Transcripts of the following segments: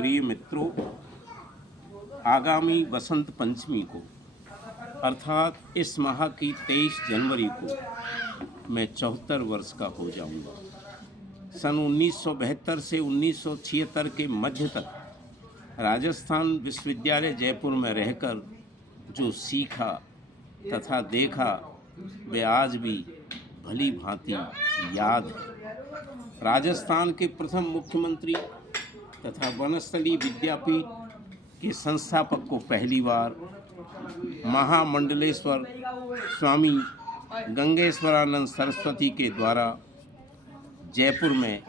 प्रिय मित्रों, आगामी बसंत पंचमी को अर्थात इस माह की 23 जनवरी को मैं 74 वर्ष का हो जाऊंगा। सन 1972 से 1976 के मध्य तक राजस्थान विश्वविद्यालय जयपुर में रहकर जो सीखा तथा देखा वे आज भी भली भांति याद है। राजस्थान के प्रथम मुख्यमंत्री तथा वनस्थली विद्यापीठ के संस्थापक को पहली बार महामंडलेश्वर स्वामी गंगेश्वरानंद सरस्वती के द्वारा जयपुर में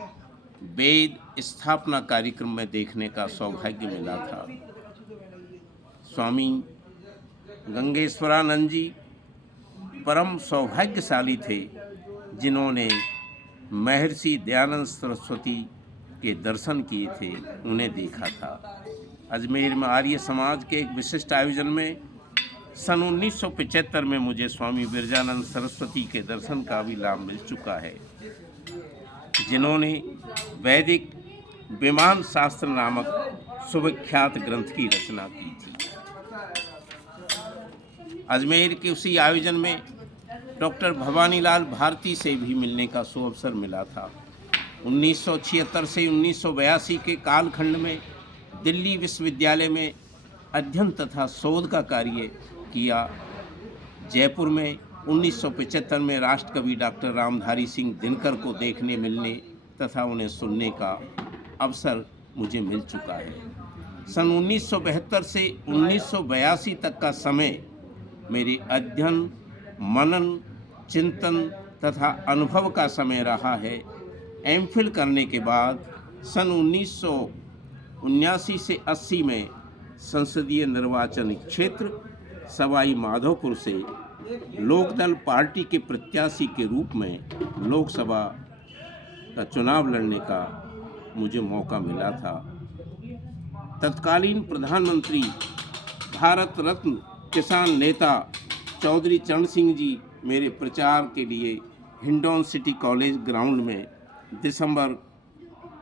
वेद स्थापना कार्यक्रम में देखने का सौभाग्य मिला था। स्वामी गंगेश्वरानंद जी परम सौभाग्यशाली थे जिन्होंने महर्षि दयानंद सरस्वती के दर्शन किए थे, उन्हें देखा था। अजमेर में आर्य समाज के एक विशिष्ट आयोजन में सन 1975 में मुझे स्वामी विरजानंद सरस्वती के दर्शन का भी लाभ मिल चुका है, जिन्होंने वैदिक विमान शास्त्र नामक सुविख्यात ग्रंथ की रचना की थी। अजमेर के उसी आयोजन में डॉक्टर भवानीलाल भारती से भी मिलने का सुअवसर मिला था। 1976 से 1982 के कालखंड में दिल्ली विश्वविद्यालय में अध्ययन तथा शोध का कार्य किया। जयपुर में 1975 में राष्ट्रकवि डॉक्टर रामधारी सिंह दिनकर को देखने मिलने तथा उन्हें सुनने का अवसर मुझे मिल चुका है। सन 1972 से 1982 तक का समय मेरे अध्ययन, मनन, चिंतन तथा अनुभव का समय रहा है। एमफिल करने के बाद सन 1979 से 80 में संसदीय निर्वाचन क्षेत्र सवाई माधोपुर से लोकदल पार्टी के प्रत्याशी के रूप में लोकसभा का चुनाव लड़ने का मुझे मौका मिला था। तत्कालीन प्रधानमंत्री भारत रत्न किसान नेता चौधरी चरण सिंह जी मेरे प्रचार के लिए हिंडौन सिटी कॉलेज ग्राउंड में दिसंबर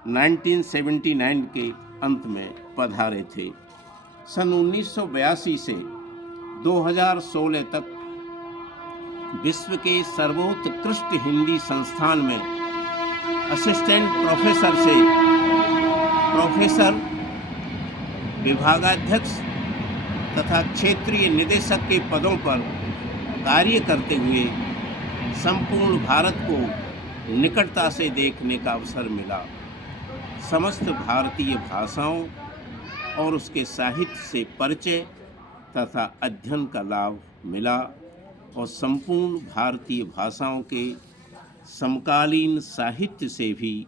1979 के अंत में पधारे थे। सन 1982 से 2016 तक विश्व के सर्वोत्कृष्ट हिंदी संस्थान में असिस्टेंट प्रोफेसर से प्रोफेसर, विभागाध्यक्ष तथा क्षेत्रीय निदेशक के पदों पर कार्य करते हुए संपूर्ण भारत को निकटता से देखने का अवसर मिला। समस्त भारतीय भाषाओं और उसके साहित्य से परिचय तथा अध्ययन का लाभ मिला और संपूर्ण भारतीय भाषाओं के समकालीन साहित्य से भी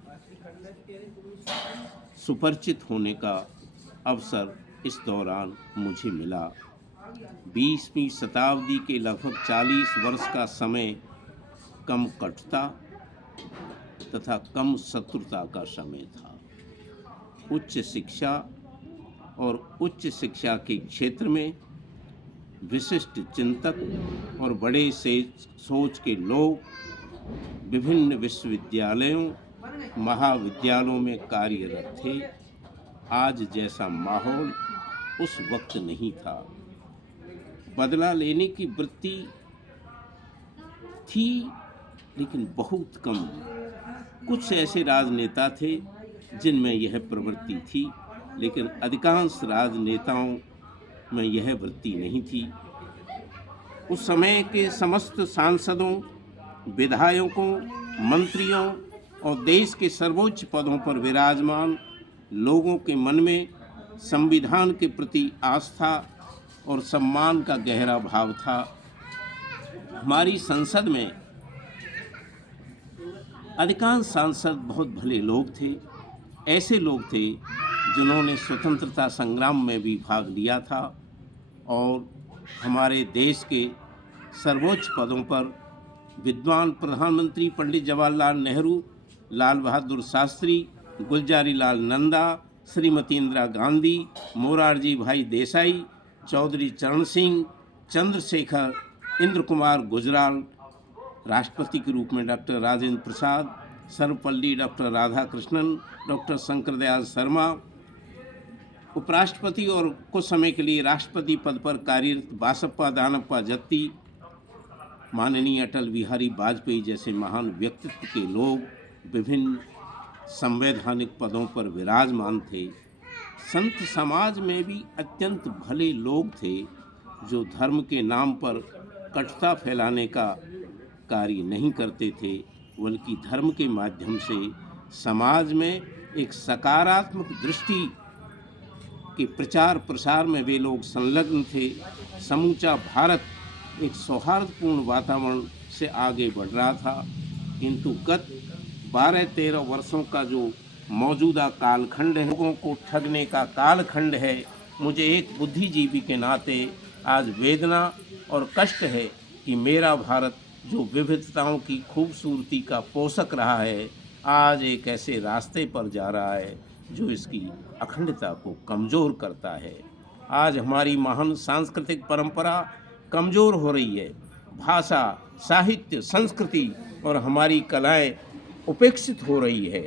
सुपरिचित होने का अवसर इस दौरान मुझे मिला। 20वीं शताब्दी के लगभग 40 वर्ष का समय कम कटुता तथा कम शत्रुता का समय था। उच्च शिक्षा और उच्च शिक्षा के क्षेत्र में विशिष्ट चिंतक और बड़े से सोच के लोग विभिन्न विश्वविद्यालयों, महाविद्यालयों में कार्यरत थे। आज जैसा माहौल उस वक्त नहीं था। बदला लेने की वृत्ति थी लेकिन बहुत कम। कुछ ऐसे राजनेता थे जिनमें यह प्रवृत्ति थी, लेकिन अधिकांश राजनेताओं में यह वृत्ति नहीं थी। उस समय के समस्त सांसदों, विधायकों, मंत्रियों और देश के सर्वोच्च पदों पर विराजमान लोगों के मन में संविधान के प्रति आस्था और सम्मान का गहरा भाव था। हमारी संसद में अधिकांश सांसद बहुत भले लोग थे। ऐसे लोग थे जिन्होंने स्वतंत्रता संग्राम में भी भाग लिया था और हमारे देश के सर्वोच्च पदों पर विद्वान प्रधानमंत्री पंडित जवाहरलाल नेहरू, लाल बहादुर शास्त्री, गुलजारी लाल नंदा, श्रीमती इंदिरा गांधी, मोरारजी भाई देसाई, चौधरी चरण सिंह, चंद्रशेखर, इंद्र कुमार गुजराल, राष्ट्रपति के रूप में doctor Rajendra Prasad, Sarvepalli doctor Radhakrishnan, doctor Shankar Dayal Sharma, उपराष्ट्रपति और कुछ समय के लिए राष्ट्रपति पद पर कार्यरत बासप्पा दानप्पा जत्ती, माननीय अटल बिहारी वाजपेयी जैसे महान व्यक्तित्व के लोग विभिन्न संवैधानिक पदों पर विराजमान थे। संत समाज में भी अत्यंत भले लोग थे जो धर्म के नाम पर कटुता फैलाने का कार्य नहीं करते थे, बल्कि धर्म के माध्यम से समाज में एक सकारात्मक दृष्टि के प्रचार प्रसार में वे लोग संलग्न थे। समूचा भारत एक सौहार्दपूर्ण वातावरण से आगे बढ़ रहा था, किंतु गत 12-13 वर्षों का जो मौजूदा कालखंड है, लोगों को ठगने का कालखंड है, मुझे एक बुद्धिजीवी के नाते आज वेदना और कष्ट है कि मेरा भारत जो विविधताओं की खूबसूरती का पोषक रहा है, आज एक ऐसे रास्ते पर जा रहा है जो इसकी अखंडता को कमज़ोर करता है। आज हमारी महान सांस्कृतिक परंपरा कमज़ोर हो रही है। भाषा, साहित्य, संस्कृति और हमारी कलाएं उपेक्षित हो रही है।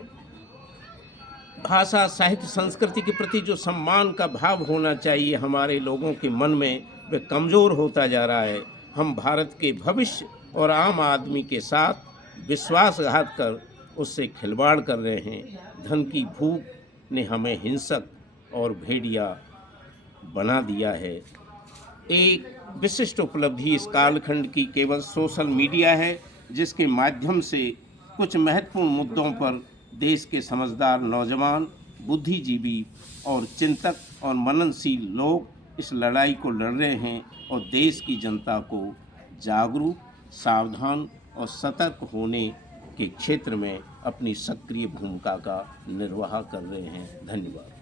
भाषा, साहित्य, संस्कृति के प्रति जो सम्मान का भाव होना चाहिए हमारे लोगों के मन में, वह कमज़ोर होता जा रहा है। हम भारत के भविष्य और आम आदमी के साथ विश्वासघात कर उससे खिलवाड़ कर रहे हैं। धन की भूख ने हमें हिंसक और भेड़िया बना दिया है। एक विशिष्ट उपलब्धि इस कालखंड की केवल सोशल मीडिया है, जिसके माध्यम से कुछ महत्वपूर्ण मुद्दों पर देश के समझदार नौजवान, बुद्धिजीवी और चिंतक और मननशील लोग इस लड़ाई को लड़ रहे हैं और देश की जनता को जागरूक, सावधान और सतर्क होने के क्षेत्र में अपनी सक्रिय भूमिका का निर्वाह कर रहे हैं। धन्यवाद।